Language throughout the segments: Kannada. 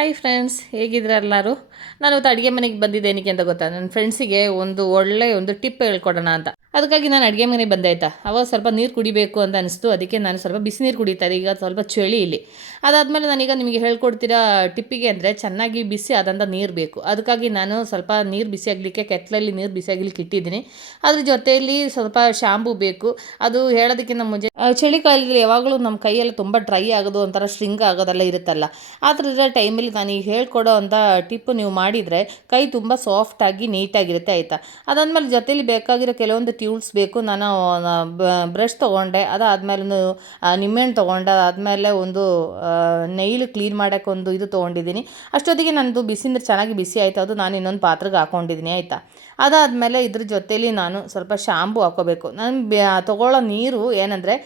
ಹಾಯ್ ಫ್ರೆಂಡ್ಸ್, ಹೇಗಿದ್ರೆ ಎಲ್ಲರೂ. ನಾನು ಇವತ್ತು ಅಡುಗೆ ಮನೆಗೆ ಬಂದಿದ್ದೇನಕ್ಕೆ ಅಂತ ಗೊತ್ತಾ, ನನ್ನ ಫ್ರೆಂಡ್ಸಿಗೆ ಒಂದು ಟಿಪ್ ಹೇಳ್ಕೊಡೋಣ ಅಂತ. ಅದಕ್ಕಾಗಿ ನಾನು ಅಡುಗೆ ಮನೆಗೆ ಬಂದೆ ಆಯಿತಾ. ಅವಾಗ ಸ್ವಲ್ಪ ನೀರು ಕುಡಿಬೇಕು ಅಂತ ಅನಿಸ್ತು. ಅದಕ್ಕೆ ನಾನು ಸ್ವಲ್ಪ ಬಿಸಿನೀರು ಕುಡಿತಾರೆ. ಈಗ ಸ್ವಲ್ಪ ಚಳಿ ಇಲ್ಲಿ. ಅದಾದಮೇಲೆ ನಾನೀಗ ನಿಮಗೆ ಹೇಳ್ಕೊಡ್ತಿರೋ ಟಿಪ್ಪಿಗೆ ಅಂದರೆ ಚೆನ್ನಾಗಿ ಬಿಸಿ ಆದಂಥ ನೀರು ಬೇಕು. ಅದಕ್ಕಾಗಿ ನಾನು ಸ್ವಲ್ಪ ನೀರು ಬಿಸಿ ಆಗಲಿಕ್ಕೆ ಕೆತ್ತಲಲ್ಲಿ ನೀರು ಬಿಸಿ ಆಗಲಿಕ್ಕೆ ಇಟ್ಟಿದ್ದೀನಿ. ಅದ್ರ ಜೊತೆಯಲ್ಲಿ ಸ್ವಲ್ಪ ಶಾಂಪೂ ಬೇಕು. ಅದು ಹೇಳೋದಕ್ಕಿಂತ ಮುಂಚೆ ಚಳಿಗಾಲದಲ್ಲಿ ಯಾವಾಗಲೂ ನಮ್ಮ ಕೈಯೆಲ್ಲ ತುಂಬ ಡ್ರೈ ಆಗೋದು, ಒಂಥರ ಸ್ಟ್ರಿಂಗ್ ಆಗೋದೆಲ್ಲ ಇರುತ್ತಲ್ಲ. ಆ ಥರ ಟೈಮಲ್ಲಿ ನಾನು ಈಗ ಹೇಳ್ಕೊಡೋ ಅಂಥ ಟಿಪ್ಪು ನೀವು ಮಾಡಿದರೆ ಕೈ ತುಂಬ ಸಾಫ್ಟಾಗಿ ನೀಟಾಗಿರುತ್ತೆ ಆಯಿತಾ. ಅದಾದಮೇಲೆ ಜೊತೆಲಿ ಬೇಕಾಗಿರೋ ಕೆಲವೊಂದು ಟ್ಯೂಲ್ಸ್ ಬೇಕು. ನಾನು ಬ್ರಷ್ ತೊಗೊಂಡೆ, ಅದಾದಮೇಲೆ ಒಂದು ನಿಂಬೆಹಣ್ಣು ತೊಗೊಂಡೆ, ಅದಾದಮೇಲೆ ಒಂದು ನೈಲ್ ಕ್ಲೀನ್ ಮಾಡೋಕ್ಕೆ ಒಂದು ಇದು ತೊಗೊಂಡಿದ್ದೀನಿ. ಅಷ್ಟೊತ್ತಿಗೆ ನನ್ನದು ಬಿಸಿನೀರು ಚೆನ್ನಾಗಿ ಬಿಸಿ ಆಯಿತು. ಅದು ನಾನು ಇನ್ನೊಂದು ಪಾತ್ರೆಗೆ ಹಾಕ್ಕೊಂಡಿದ್ದೀನಿ ಆಯಿತಾ. ಅದಾದಮೇಲೆ ಇದ್ರ ಜೊತೆಲಿ ನಾನು ಸ್ವಲ್ಪ ಶಾಂಪು ಹಾಕ್ಕೋಬೇಕು. ನಾನು ತೊಗೊಳ್ಳೋ ನೀರು ಏನಂದರೆ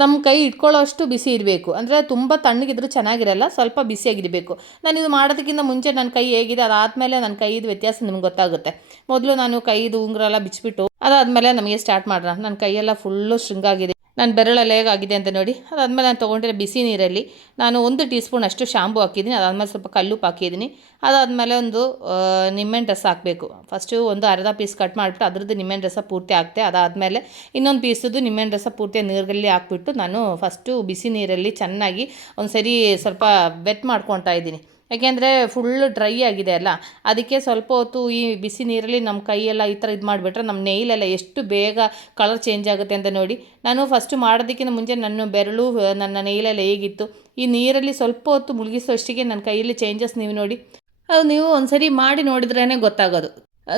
ನಮ್ಮ ಕೈ ಇಟ್ಕೊಳ್ಳೋ ಅಷ್ಟು ಬಿಸಿ ಇರಬೇಕು. ಅಂದರೆ ತುಂಬ ತಣ್ಣಗಿದ್ರೂ ಚೆನ್ನಾಗಿರಲ್ಲ, ಸ್ವಲ್ಪ ಬಿಸಿಯಾಗಿರಬೇಕು. ನಾನು ಇದು ಮಾಡೋದಕ್ಕಿಂತ ಮುಂಚೆ ನನ್ನ ಕೈ ಹೇಗಿದೆ ಅದಾದಮೇಲೆ ನನ್ನ ಕೈದು ವ್ಯತ್ಯಾಸ ನಿಮ್ಗೆ ಗೊತ್ತಾಗುತ್ತೆ. ಮೊದಲು ನಾನು ಕೈದು ಉಂಗುರ ಎಲ್ಲ ಬಿಚ್ಚಿಬಿಟ್ಟು ಅದಾದಮೇಲೆ ನಮಗೆ ಸ್ಟಾರ್ಟ್ ಮಾಡೋಣ. ನನ್ನ ಕೈಯೆಲ್ಲ ಫುಲ್ಲು ಶೃಂಗಾಗಿದೆ. ನಾನು ಬೆರಳೆಲ್ಲ ಹೇಗಾಗಿದೆ ಅಂತ ನೋಡಿ. ಅದಾದಮೇಲೆ ನಾನು ತೊಗೊಂಡಿರೋ ಬಿಸಿ ನೀರಲ್ಲಿ ನಾನು 1 ಟೀ ಸ್ಪೂನ್ ಅಷ್ಟು ಶಾಂಪು ಹಾಕಿದ್ದೀನಿ. ಅದಾದಮೇಲೆ ಸ್ವಲ್ಪ ಕಲ್ಲುಪ್ಪು ಹಾಕಿದ್ದೀನಿ. ಅದಾದಮೇಲೆ ಒಂದು ನಿಂಬೆಹಣ್ಣು ರಸ ಹಾಕಬೇಕು. ಫಸ್ಟು ಒಂದು ಅರ್ಧ ಪೀಸ್ ಕಟ್ ಮಾಡಿಬಿಟ್ಟು ಅದ್ರದ್ದು ನಿಂಬೆಹಣ್ಣು ರಸ ಪೂರ್ತಿ ಹಾಕ್ತೆ. ಅದಾದಮೇಲೆ ಇನ್ನೊಂದು ಪೀಸದ್ದು ನಿಂಬೆಹಣ್ಣು ರಸ ಪೂರ್ತಿ ನೀರಲ್ಲಿ ಹಾಕ್ಬಿಟ್ಟು ನಾನು ಫಸ್ಟು ಬಿಸಿ ನೀರಲ್ಲಿ ಚೆನ್ನಾಗಿ ಒಂದು ಸರಿ ಸ್ವಲ್ಪ ವೆಟ್ ಮಾಡ್ಕೊತಾ ಇದ್ದೀನಿ. ಯಾಕೆಂದರೆ ಫುಲ್ಲು ಡ್ರೈ ಆಗಿದೆ ಅಲ್ಲ, ಅದಕ್ಕೆ ಸ್ವಲ್ಪ ಹೊತ್ತು ಈ ಬಿಸಿ ನೀರಲ್ಲಿ ನಮ್ಮ ಕೈಯೆಲ್ಲ ಈ ಥರ ಇದು ಮಾಡಿಬಿಟ್ರೆ ನಮ್ಮ ನೈಲೆಲ್ಲ ಎಷ್ಟು ಬೇಗ ಕಲರ್ ಚೇಂಜ್ ಆಗುತ್ತೆ ಅಂತ ನೋಡಿ. ನಾನು ಫಸ್ಟು ಮಾಡೋದಕ್ಕಿಂತ ಮುಂಚೆ ನನ್ನ ಬೆರಳು ನನ್ನ ನೈಲೆಲ್ಲ ಹೇಗಿತ್ತು, ಈ ನೀರಲ್ಲಿ ಸ್ವಲ್ಪ ಹೊತ್ತು ಮುಳುಗಿಸೋಷ್ಟಿಗೆ ನನ್ನ ಕೈಯಲ್ಲಿ ಚೇಂಜಸ್ ನೀವು ನೋಡಿ. ಅದು ನೀವು ಒಂದು ಸರಿ ಮಾಡಿ ನೋಡಿದ್ರೇ ಗೊತ್ತಾಗೋದು.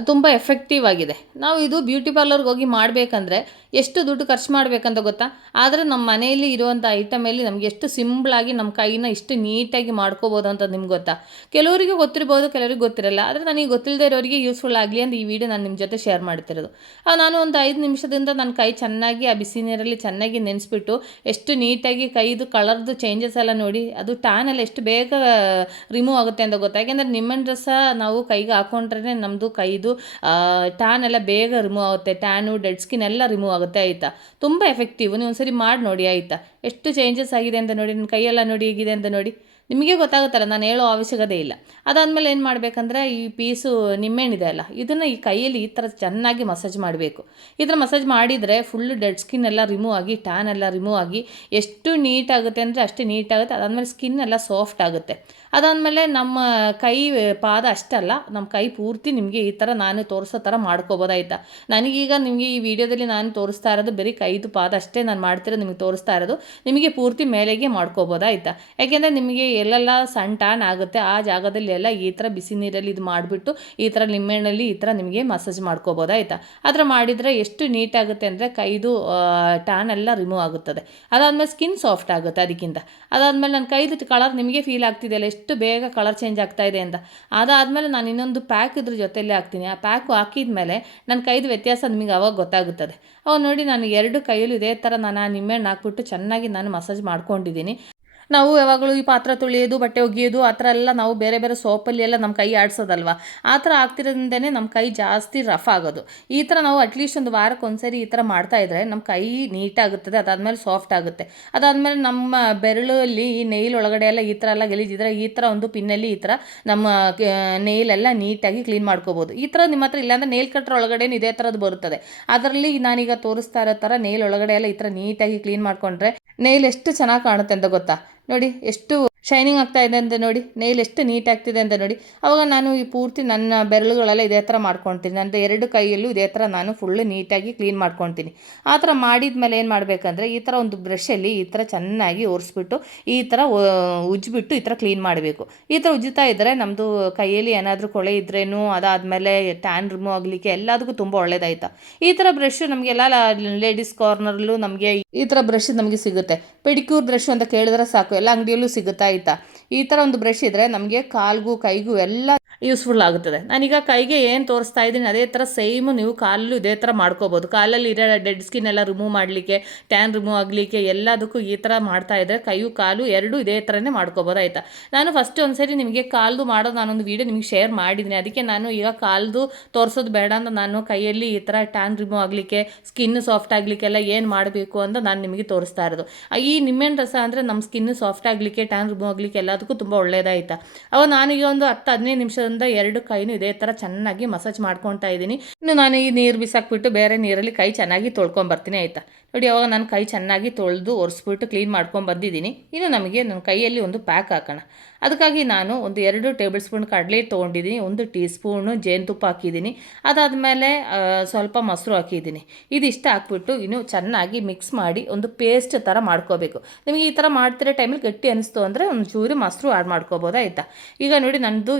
ತುಂಬ ಎಫೆಕ್ಟಿವ್ ಆಗಿದೆ. ನಾವು ಇದು ಬ್ಯೂಟಿ ಪಾರ್ಲರ್ಗೆ ಹೋಗಿ ಮಾಡಬೇಕಂದ್ರೆ ಎಷ್ಟು ದುಡ್ಡು ಖರ್ಚು ಮಾಡಬೇಕಂತ ಗೊತ್ತಾ. ಆದರೆ ನಮ್ಮ ಮನೆಯಲ್ಲಿ ಇರುವಂಥ ಐಟಮಲ್ಲಿ ನಮಗೆ ಎಷ್ಟು ಸಿಂಪಲಾಗಿ ನಮ್ಮ ಕೈನ ಇಷ್ಟು ನೀಟಾಗಿ ಮಾಡ್ಕೋಬೋದು ಅಂತ ನಿಮ್ಗೆ ಗೊತ್ತಾ. ಕೆಲವರಿಗೆ ಗೊತ್ತಿರ್ಬೋದು, ಕೆಲವರಿಗೆ ಗೊತ್ತಿರಲ್ಲ. ಆದರೆ ನನಗೆ ಗೊತ್ತಿಲ್ಲದೆ ಇರೋರಿಗೆ ಯೂಸ್ಫುಲ್ ಆಗಲಿ ಅಂತ ಈ ವಿಡಿಯೋ ನಾನು ನಿಮ್ಮ ಜೊತೆ ಶೇರ್ ಮಾಡ್ತಿರೋದು. ನಾನು ಒಂದು 5 ನಿಮಿಷದಿಂದ ನನ್ನ ಕೈ ಚೆನ್ನಾಗಿ ಆ ಬಿಸಿ ನೀರಲ್ಲಿ ಚೆನ್ನಾಗಿ ನೆನೆಸ್ಬಿಟ್ಟು ಎಷ್ಟು ನೀಟಾಗಿ ಕೈದು ಕಲರ್ದು ಚೇಂಜಸ್ ಎಲ್ಲ ನೋಡಿ. ಅದು ಟ್ಯಾನ್ ಎಲ್ಲ ಎಷ್ಟು ಬೇಗ ರಿಮೂವ್ ಆಗುತ್ತೆ ಅಂತ ಗೊತ್ತಾ. ಯಾಕೆಂದರೆ ನಿಂಬೆಹಣ್ಣು ರಸ ನಾವು ಕೈಗೆ ಹಾಕೊಂಡ್ರೆ ನಮ್ಮದು ಕೈದು ಟ್ಯಾನ್ ಎಲ್ಲ ಬೇಗ ರಿಮೂವ್ ಆಗುತ್ತೆ. ಟ್ಯಾನು, ಡೆಡ್ ಸ್ಕಿನ್ ಎಲ್ಲ ರಿಮೂವ್ ಆಗುತ್ತೆ ಆಯಿತಾ. ತುಂಬ ಎಫೆಕ್ಟಿವ್. ನೀವು ಒಂದ್ಸರಿ ಮಾಡಿ ನೋಡಿ ಆಯಿತಾ. ಎಷ್ಟು ಚೇಂಜಸ್ ಆಗಿದೆ ಅಂತ ನೋಡಿ. ನನ್ನ ಕೈಯೆಲ್ಲ ನೋಡಿ ಹೇಗಿದೆ ಅಂತ ನೋಡಿ. ನಿಮಗೆ ಗೊತ್ತಾಗುತ್ತಲ್ಲ, ನಾನು ಹೇಳೋ ಅವಶ್ಯಕತೆ ಇಲ್ಲ. ಅದಾದಮೇಲೆ ಏನು ಮಾಡಬೇಕಂದ್ರೆ ಈ ಪೀಸು ನಿಂಬೆಹಣ್ಣಿದೆ ಅಲ್ಲ, ಇದನ್ನು ಈ ಕೈಯಲ್ಲಿ ಈ ಥರ ಚೆನ್ನಾಗಿ ಮಸಾಜ್ ಮಾಡಬೇಕು. ಈ ಥರ ಮಸಾಜ್ ಮಾಡಿದರೆ ಫುಲ್ ಡೆಡ್ ಸ್ಕಿನ್ ಎಲ್ಲ ರಿಮೂವ್ ಆಗಿ ಟ್ಯಾನ್ ಎಲ್ಲ ರಿಮೂವ್ ಆಗಿ ಎಷ್ಟು ನೀಟಾಗುತ್ತೆ ಅಂದರೆ ಅಷ್ಟು ನೀಟಾಗುತ್ತೆ. ಅದಾದಮೇಲೆ ಸ್ಕಿನ್ ಎಲ್ಲ ಸಾಫ್ಟ್ ಆಗುತ್ತೆ. ಅದಾದಮೇಲೆ ನಮ್ಮ ಕೈ ಪಾದ ಅಷ್ಟಲ್ಲ, ನಮ್ಮ ಕೈ ಪೂರ್ತಿ ನಿಮಗೆ ಈ ಥರ ನಾನು ತೋರಿಸೋ ಥರ ಮಾಡ್ಕೋಬೋದಾಯ್ತಾ. ನನಗೀಗ ನಿಮಗೆ ಈ ವಿಡಿಯೋದಲ್ಲಿ ನಾನು ತೋರಿಸ್ತಾ ಇರೋದು ಬರೀ ಕೈದು ಪಾದ ಅಷ್ಟೇ ನಾನು ಮಾಡ್ತಿರೋದು, ನಿಮಗೆ ತೋರಿಸ್ತಾ ಇರೋದು. ನಿಮಗೆ ಪೂರ್ತಿ ಮೇಲೆಗೆ ಮಾಡ್ಕೋಬೋದಾಯ್ತಾ. ಯಾಕೆಂದರೆ ನಿಮಗೆ ಎಲ್ಲೆಲ್ಲ ಸಣ್ಣ ಟ್ಯಾನ್ ಆಗುತ್ತೆ ಆ ಜಾಗದಲ್ಲಿ ಎಲ್ಲ ಈ ಥರ ಬಿಸಿ ನೀರಲ್ಲಿ ಇದು ಮಾಡಿಬಿಟ್ಟು ಈ ಥರ ನಿಂಬೆಹಣ್ಣಲ್ಲಿ ಈ ಥರ ನಿಮಗೆ ಮಸಾಜ್ ಮಾಡ್ಕೋಬೋದಾಯ್ತಾ. ಆ ಥರ ಮಾಡಿದರೆ ಎಷ್ಟು ನೀಟಾಗುತ್ತೆ ಅಂದರೆ ಕೈದು ಟ್ಯಾನ್ ಎಲ್ಲ ರಿಮೂವ್ ಆಗುತ್ತದೆ. ಅದಾದಮೇಲೆ ಸ್ಕಿನ್ ಸಾಫ್ಟ್ ಆಗುತ್ತೆ ಅದಕ್ಕಿಂತ. ಅದಾದಮೇಲೆ ನನ್ನ ಕೈದು ಕಲರ್ ನಿಮಗೆ ಫೀಲ್ ಆಗ್ತಿದೆಯಲ್ಲ ಎಷ್ಟು ಬೇಗ ಕಲರ್ ಚೇಂಜ್ ಆಗ್ತಾ ಇದೆ ಅಂತ. ಅದಾದಮೇಲೆ ನಾನು ಇನ್ನೊಂದು ಪ್ಯಾಕ್ ಇದ್ರ ಜೊತೆಯಲ್ಲೇ ಹಾಕ್ತೀನಿ. ಆ ಪ್ಯಾಕು ಹಾಕಿದ ಮೇಲೆ ನನ್ನ ಕೈದು ವ್ಯತ್ಯಾಸ ನಿಮಗೆ ಅವಾಗ ಗೊತ್ತಾಗುತ್ತದೆ. ಅವಾಗ ನೋಡಿ ನಾನು 2 ಕೈಯಲ್ಲೂ ಇದೇ ಥರ ನಾನು ನಿಂಬೆಹಣ್ಣು ಹಾಕ್ಬಿಟ್ಟು ಚೆನ್ನಾಗಿ ನಾನು ಮಸಾಜ್ ಮಾಡ್ಕೊಂಡಿದ್ದೀನಿ. ನಾವು ಯಾವಾಗಲೂ ಈ ಪಾತ್ರೆ ತೊಳೆಯೋದು, ಬಟ್ಟೆ ಒಗೆಯೋದು ಆ ಥರ ಎಲ್ಲ ನಾವು ಬೇರೆ ಬೇರೆ ಸೋಪಲ್ಲಿ ಎಲ್ಲ ನಮ್ಮ ಕೈ ಆಡಿಸೋದಲ್ವ. ಆ ಥರ ಆಗ್ತಿರೋದ್ರಿಂದನೇ ನಮ್ಮ ಕೈ ಜಾಸ್ತಿ ರಫ್ ಆಗೋದು. ಈ ಥರ ನಾವು ಅಟ್ಲೀಸ್ಟ್ ಒಂದು ವಾರಕ್ಕೆ ಒಂದ್ಸರಿ ಈ ಥರ ಮಾಡ್ತಾಯಿದ್ರೆ ನಮ್ಮ ಕೈ ನೀಟಾಗುತ್ತದೆ. ಅದಾದಮೇಲೆ ಸಾಫ್ಟ್ ಆಗುತ್ತೆ. ಅದಾದಮೇಲೆ ನಮ್ಮ ಬೆರಳಲ್ಲಿ ಈ ನೈಲ್ ಒಳಗಡೆ ಎಲ್ಲ ಈ ಥರ ಎಲ್ಲ ಗಲೀಜಿದ್ರೆ ಈ ಥರ ಒಂದು ಪಿನ್ನಲ್ಲಿ ಈ ಥರ ನಮ್ಮ ನೈಲೆಲ್ಲ ನೀಟಾಗಿ ಕ್ಲೀನ್ ಮಾಡ್ಕೋಬೋದು. ಈ ಥರ ನಿಮ್ಮ ಹತ್ರ ಇಲ್ಲಾಂದರೆ ನೇಲ್ ಕಟ್ರ್ ಒಳಗಡೆ ಇದೇ ಥರದ್ದು ಬರುತ್ತದೆ. ಅದರಲ್ಲಿ ನಾನೀಗ ತೋರಿಸ್ತಾ ಇರೋ ಥರ ನೈಲ್ ಒಳಗಡೆ ಎಲ್ಲ ಈ ಥರ ನೀಟಾಗಿ ಕ್ಲೀನ್ ಮಾಡಿಕೊಂಡ್ರೆ ನೈಲ್ ಎಷ್ಟು ಚೆನ್ನಾಗಿ ಕಾಣುತ್ತೆ ಅಂತ ಗೊತ್ತಾ. ನೋಡಿ ಎಷ್ಟು ಶೈನಿಂಗ್ ಆಗ್ತಾ ಇದೆ ಅಂತ ನೋಡಿ, ನೈಲ್ ಎಷ್ಟು ನೀಟ್ ಆಗ್ತಿದೆ ಅಂತ ನೋಡಿ. ಆವಾಗ ನಾನು ಈ ಪೂರ್ತಿ ನನ್ನ ಬೆರಳುಗಳೆಲ್ಲ ಇದೇ ಥರ ಮಾಡ್ಕೊಳ್ತೀನಿ. ನನ್ನ 2 ಕೈಯಲ್ಲೂ ಇದೇ ಥರ ನಾನು ಫುಲ್ಲು ನೀಟಾಗಿ ಕ್ಲೀನ್ ಮಾಡ್ಕೊಳ್ತೀನಿ. ಆ ಥರ ಮಾಡಿದ ಮೇಲೆ ಏನು ಮಾಡಬೇಕಂದ್ರೆ ಈ ಥರ ಒಂದು ಬ್ರಷಲ್ಲಿ ಈ ಥರ ಚೆನ್ನಾಗಿ ಒರೆಸ್ಬಿಟ್ಟು ಈ ಥರ ಉಜ್ಜಿಬಿಟ್ಟು ಈ ಥರ ಕ್ಲೀನ್ ಮಾಡಬೇಕು. ಈ ಥರ ಉಜ್ಜುತ್ತಾ ಇದ್ದರೆ ನಮ್ಮದು ಕೈಯಲ್ಲಿ ಏನಾದರೂ ಕೊಳೆ ಇದ್ರೇನು ಅದಾದಮೇಲೆ ಟ್ಯಾನ್ ರಿಮೂವ್ ಆಗಲಿಕ್ಕೆ ಎಲ್ಲದಕ್ಕೂ ತುಂಬ ಒಳ್ಳೇದಾಯ್ತಾ. ಈ ಥರ ಬ್ರಷ್ ನಮಗೆಲ್ಲ ಲೇಡೀಸ್ ಕಾರ್ನರಲ್ಲೂ ನಮಗೆ ಈ ಥರ ಬ್ರಷ್ ನಮಗೆ ಸಿಗುತ್ತೆ. ಪೆಡಿಕ್ಯೂರ್ ಬ್ರಷ್ ಅಂತ ಕೇಳಿದ್ರೆ ಸಾಕು, ಎಲ್ಲ ಅಂಗಡಿಯಲ್ಲೂ ಸಿಗುತ್ತಾ ಆಯಿತಾ. ಈ ಥರ ಒಂದು ಬ್ರಷ್ ಇದ್ದರೆ ನಮಗೆ ಕಾಲ್ಗೂ ಕೈಗೂ ಎಲ್ಲ ಯೂಸ್ಫುಲ್ ಆಗುತ್ತದೆ. ನಾನೀಗ ಕೈಗೆ ಏನು ತೋರಿಸ್ತಾ ಇದ್ದೀನಿ ಅದೇ ಥರ ಸೇಮ್ ನೀವು ಕಾಲಲ್ಲೂ ಇದೇ ಥರ ಮಾಡ್ಕೋಬೋದು. ಕಾಲಲ್ಲಿ ಇರೋ ಡೆಡ್ ಸ್ಕಿನ್ ಎಲ್ಲ ರಿಮೂವ್ ಮಾಡಲಿಕ್ಕೆ, ಟ್ಯಾನ್ ರಿಮೂವ್ ಆಗಲಿಕ್ಕೆ ಎಲ್ಲದಕ್ಕೂ ಈ ಥರ ಮಾಡ್ತಾ ಇದ್ದರೆ ಕೈಯು ಕಾಲು ಎರಡೂ ಇದೇ ಥರನೇ ಮಾಡ್ಕೋಬೋದು ಆಯಿತಾ. ನಾನು ಫಸ್ಟ್ ಒಂದ್ಸರಿ ನಿಮಗೆ ಕಾಲ್ದು ಮಾಡೋದು ನಾನೊಂದು ವೀಡಿಯೋ ನಿಮಗೆ ಶೇರ್ ಮಾಡಿದ್ದೀನಿ. ಅದಕ್ಕೆ ನಾನು ಈಗ ಕಾಲ್ದು ತೋರಿಸೋದು ಬೇಡ ಅಂತ ನಾನು ಕೈಯಲ್ಲಿ ಈ ಥರ ಟ್ಯಾನ್ ರಿಮೂವ್ ಆಗಲಿಕ್ಕೆ, ಸ್ಕಿನ್ ಸಾಫ್ಟ್ ಆಗಲಿಕ್ಕೆಲ್ಲ ಏನು ಮಾಡಬೇಕು ಅಂತ ನಾನು ನಿಮಗೆ ತೋರಿಸ್ತಾ ಇರೋದು. ಈ ನಿಂಬೆಹಣ್ಣು ರಸ ಅಂದರೆ ನಮ್ಮ ಸ್ಕಿನ್ ಸಾಫ್ಟ್ ಆಗಲಿಕ್ಕೆ, ಟ್ಯಾನ್ ರಿಮೂವ್ ಆಗಲಿಕ್ಕೆ ಎಲ್ಲದಕ್ಕೂ ತುಂಬ ಒಳ್ಳೆಯದಾಯ್ತಾ. ಅವಾಗ ನಾನೀಗ ಒಂದು 10-15 ನಿಮಿಷದಿಂದ ಎರಡು ಕೈನೂ ಇದೇ ಥರ ಚೆನ್ನಾಗಿ ಮಸಾಜ್ ಮಾಡ್ಕೊತಾ ಇದ್ದೀನಿ. ಇನ್ನು ನಾನು ಈ ನೀರು ಬಿಸಾಕ್ಬಿಟ್ಟು ಬೇರೆ ನೀರಲ್ಲಿ ಕೈ ಚೆನ್ನಾಗಿ ತೊಳ್ಕೊಂಬರ್ತೀನಿ ಆಯಿತಾ. ನೋಡಿ ಅವಾಗ ನಾನು ಕೈ ಚೆನ್ನಾಗಿ ತೊಳೆದು ಒರೆಸ್ಬಿಟ್ಟು ಕ್ಲೀನ್ ಮಾಡ್ಕೊಂಡು ಬಂದಿದ್ದೀನಿ. ಇನ್ನು ನಮಗೆ ನನ್ನ ಕೈಯಲ್ಲಿ ಒಂದು ಪ್ಯಾಕ್ ಹಾಕೋಣ. ಅದಕ್ಕಾಗಿ ನಾನು ಒಂದು 2 ಟೇಬಲ್ ಸ್ಪೂನ್ ಕಡಲೆ ತೊಗೊಂಡಿದ್ದೀನಿ, 1 ಟೀ ಸ್ಪೂನು ಜೇನುತುಪ್ಪ ಹಾಕಿದ್ದೀನಿ, ಅದಾದಮೇಲೆ ಸ್ವಲ್ಪ ಮೊಸರು ಹಾಕಿದ್ದೀನಿ. ಇದಿಷ್ಟು ಹಾಕ್ಬಿಟ್ಟು ಇನ್ನು ಚೆನ್ನಾಗಿ ಮಿಕ್ಸ್ ಮಾಡಿ ಒಂದು ಪೇಸ್ಟ್ ಥರ ಮಾಡ್ಕೋಬೇಕು. ನಿಮಗೆ ಈ ಥರ ಮಾಡ್ತಿರೋ ಟೈಮಲ್ಲಿ ಗಟ್ಟಿ ಅನಿಸ್ತು ಅಂದರೆ ಒಂದು ಚೂರು ಮೊಸರು ಆ್ಯಡ್ ಮಾಡ್ಕೋಬೋದು ಆಯಿತಾ. ಈಗ ನೋಡಿ ನನ್ನದು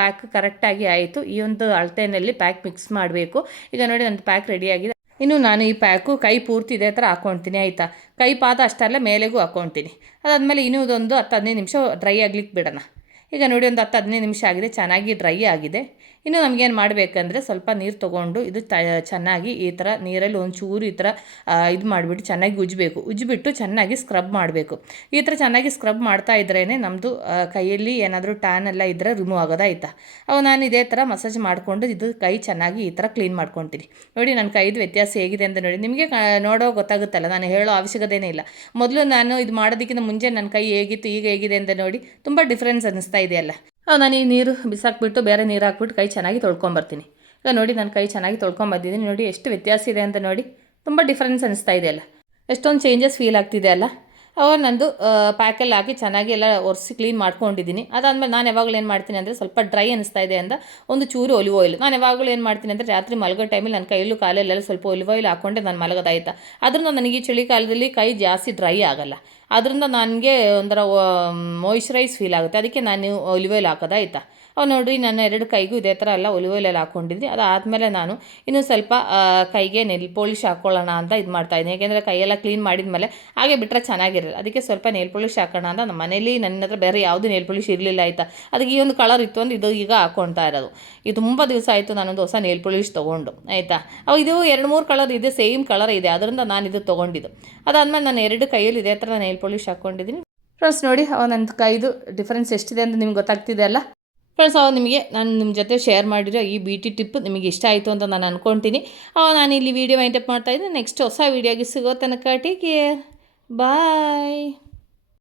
ಪ್ಯಾಕ್ ಕರೆಕ್ಟಾಗಿ ಆಯಿತು. ಈ ಒಂದು ಅಳತೆಯಲ್ಲಿ ಪ್ಯಾಕ್ ಮಿಕ್ಸ್ ಮಾಡಬೇಕು. ಈಗ ನೋಡಿ ನನ್ನದು ಪ್ಯಾಕ್ ರೆಡಿಯಾಗಿದೆ. ಇನ್ನು ನಾನು ಈ ಪ್ಯಾಕು ಕೈ ಪೂರ್ತಿ ಇದೇ ಥರ ಹಾಕ್ಕೊಳ್ತೀನಿ ಆಯಿತಾ. ಕೈ ಪಾದ ಅಷ್ಟೆಲ್ಲ ಮೇಲೆಗೂ ಹಾಕ್ಕೊಳ್ತೀನಿ. ಅದಾದಮೇಲೆ ಇನ್ನೂ ಒಂದು 10-15 ನಿಮಿಷ ಡ್ರೈ ಆಗ್ಲಿಕ್ಕೆ ಬಿಡೋಣ. ಈಗ ನೋಡಿ ಒಂದು 10-15 ನಿಮಿಷ ಆಗಿದೆ, ಚೆನ್ನಾಗಿ ಡ್ರೈ ಆಗಿದೆ. ಇನ್ನು ನಮಗೇನು ಮಾಡಬೇಕಂದ್ರೆ ಸ್ವಲ್ಪ ನೀರು ತೊಗೊಂಡು ಇದು ಚೆನ್ನಾಗಿ ಈ ಥರ ನೀರಲ್ಲಿ ಒಂದು ಚೂರು ಈ ಥರ ಇದು ಮಾಡಿಬಿಟ್ಟು ಚೆನ್ನಾಗಿ ಉಜ್ಜಿಬಿಟ್ಟು ಚೆನ್ನಾಗಿ ಸ್ಕ್ರಬ್ ಮಾಡಬೇಕು. ಈ ಥರ ಚೆನ್ನಾಗಿ ಸ್ಕ್ರಬ್ ಮಾಡ್ತಾ ಇದ್ರೇ ನಮ್ಮದು ಕೈಯಲ್ಲಿ ಏನಾದರೂ ಟ್ಯಾನ್ ಎಲ್ಲ ಇದ್ದರೆ ರಿಮೂವ್ ಆಗೋದಾಯ್ತಾ. ಅವು ನಾನು ಇದೇ ಥರ ಮಸಾಜ್ ಮಾಡಿಕೊಂಡು ಇದು ಕೈ ಚೆನ್ನಾಗಿ ಈ ಥರ ಕ್ಲೀನ್ ಮಾಡ್ಕೊತೀನಿ. ನೋಡಿ ನನ್ನ ಕೈದು ವ್ಯತ್ಯಾಸ ಹೇಗಿದೆ ಅಂತ ನೋಡಿ. ನಿಮಗೆ ನೋಡೋ ಗೊತ್ತಾಗುತ್ತಲ್ಲ, ನಾನು ಹೇಳೋ ಅವಶ್ಯಕತೆಯೇ ಇಲ್ಲ. ಮೊದಲು ನಾನು ಇದು ಮಾಡೋದಕ್ಕಿಂತ ಮುಂಚೆ ನನ್ನ ಕೈ ಹೇಗಿತ್ತು ಈಗ ಹೇಗಿದೆ ಅಂತ ನೋಡಿ ತುಂಬ ಡಿಫ್ರೆನ್ಸ್ ಅನ್ನಿಸ್ತಾ ಇದೆಯಲ್ಲ. ನಾನು ಈ ನೀರು ಬಿಸಾಕ್ಬಿಟ್ಟು ಬೇರೆ ನೀರು ಹಾಕ್ಬಿಟ್ಟು ಕೈ ಚೆನ್ನಾಗಿ ತೊಳ್ಕೊಂಬರ್ತೀನಿ. ಈಗ ನೋಡಿ ನಾನು ಕೈ ಚೆನ್ನಾಗಿ ತೊಳ್ಕೊಂಬರ್ತಿದ್ದೀನಿ. ನೋಡಿ ಎಷ್ಟು ವ್ಯತ್ಯಾಸ ಇದೆ ಅಂತ ನೋಡಿ. ತುಂಬ ಡಿಫ್ರೆನ್ಸ್ ಅನ್ನಿಸ್ತಾ ಇದೆಯಲ್ಲ, ಎಷ್ಟೊಂದು ಚೇಂಜಸ್ ಫೀಲ್ ಆಗ್ತಿದೆ ಅಲ್ಲ. ಅವಾಗ ನಂದು ಪ್ಯಾಕಲ್ಲಿ ಹಾಕಿ ಚೆನ್ನಾಗಿ ಎಲ್ಲ ಒರೆಸಿ ಕ್ಲೀನ್ ಮಾಡ್ಕೊಂಡಿದ್ದೀನಿ. ಅದಾದಮೇಲೆ ನಾನು ಯಾವಾಗಲೂ ಏನು ಮಾಡ್ತೀನಿ ಅಂದರೆ ಸ್ವಲ್ಪ ಡ್ರೈ ಅನ್ನಿಸ್ತಾ ಇದೆ ಅಂತ ಒಂದು ಚೂರು ಒಲಿವ್ ಆಯಿಲ್. ನಾನು ಯಾವಾಗಲೂ ಏನು ಮಾಡ್ತೀನಿ ಅಂದರೆ ರಾತ್ರಿ ಮಲಗೋ ಟೈಮಲ್ಲಿ ನನ್ನ ಕೈಯಲ್ಲೂ ಕಾಲಲ್ಲೆಲ್ಲ ಸ್ವಲ್ಪ ಒಲಿವ್ ಆಯಿಲ್ ಹಾಕ್ಕೊಂಡೆ ನಾನು ಮಲಗೋದಾಯ್ತಾ. ಅದರಿಂದ ನನಗೆ ಈ ಚಳಿಗಾಲದಲ್ಲಿ ಕೈ ಜಾಸ್ತಿ ಡ್ರೈ ಆಗೋಲ್ಲ. ಅದರಿಂದ ನನಗೆ ಒಂಥರ ಮಾಯಿಶ್ಚರೈಸ್ ಫೀಲ್ ಆಗುತ್ತೆ. ಅದಕ್ಕೆ ನಾನು ಒಲಿವ್ ಆಯಿಲ್ ಹಾಕೋದಾಯ್ತಾ. ಅವು ನೋಡಿ ನಾನು 2 ಕೈಗೂ ಇದೇ ಥರ ಎಲ್ಲ ಒಲಿವ್ ಆಯಿಲೆಲ್ಲ ಹಾಕ್ಕೊಂಡಿದ್ದೆ. ಅದಾದಮೇಲೆ ನಾನು ಇನ್ನೂ ಸ್ವಲ್ಪ ಕೈಗೆ ನೆಲ್ ಪಾಲಿಶ್ ಹಾಕ್ಕೊಳ್ಳೋಣ ಅಂತ ಇದು ಮಾಡ್ತಾಯಿದ್ದೀನಿ. ಯಾಕೆಂದರೆ ಕೈಯೆಲ್ಲ ಕ್ಲೀನ್ ಮಾಡಿದ್ಮೇಲೆ ಹಾಗೆ ಬಿಟ್ಟರೆ ಚೆನ್ನಾಗಿರಲ್ಲ. ಅದಕ್ಕೆ ಸ್ವಲ್ಪ ನೇಲ್ ಪಾಲಿಶ್ ಹಾಕೋಣ ಅಂತ ನಮ್ಮ ಮನೇಲಿ ನನ್ನ ಹತ್ರ ಬೇರೆ ಯಾವುದೂ ನೇಲ್ ಪಾಲಿಶ್ ಇರಲಿಲ್ಲ ಆಯಿತಾ. ಅದಕ್ಕೆ ಈ ಒಂದು ಕಲರ್ ಇತ್ತು ಅಂತ ಇದು ಈಗ ಹಾಕ್ಕೊಳ್ತಾ ಇರೋದು. ಇದು ತುಂಬ ದಿವಸ ಆಯಿತು ನಾನೊಂದು ಹೊಸ ನೇಲ್ ಪಾಲಿಶ್ ತೊಗೊಂಡು ಆಯಿತಾ. ಇದು 2-3 ಕಲರ್ ಇದೆ, ಸೇಮ್ ಕಲರ್ ಇದೆ, ಅದರಿಂದ ನಾನು ಇದು ತೊಗೊಂಡಿದ್ದು. ಅದಾದಮೇಲೆ ನಾನು 2 ಕೈಯಲ್ಲಿ ಇದೇ ಥರ ನೇಲ್ ಪಾಲಿಶ್ ಹಾಕ್ಕೊಂಡಿದ್ದೀನಿ. ಫ್ರೆಂಡ್ಸ್ ನೋಡಿ ನನ್ನ ಕೈದು ಡಿಫ್ರೆನ್ಸ್ ಎಷ್ಟಿದೆ ಅಂತ ನಿಮ್ಗೆ ಗೊತ್ತಾಗ್ತಿದೆ ಅಲ್ಲ. ಫ್ರೆಂಡ್ಸ್ ನಿಮಗೆ ನಾನು ನಿಮ್ಮ ಜೊತೆ ಶೇರ್ ಮಾಡಿರೋ ಈ ಬ್ಯೂಟಿ ಟಿಪ್ ನಿಮಗೆ ಇಷ್ಟ ಆಯಿತು ಅಂತ ನಾನು ಅಂದ್ಕೊಳ್ತೀನಿ. ನಾನು ಇಲ್ಲಿ ವೀಡಿಯೋ ವೈಂಡಪ್ ಮಾಡ್ತಾಯಿದ್ದೀನಿ. ನೆಕ್ಸ್ಟ್ ಹೊಸ ವೀಡಿಯೋಗೆ ಸಿಗೋ ತನಕ ಟೇಕ್ ಕೇರ್, ಬಾಯ್.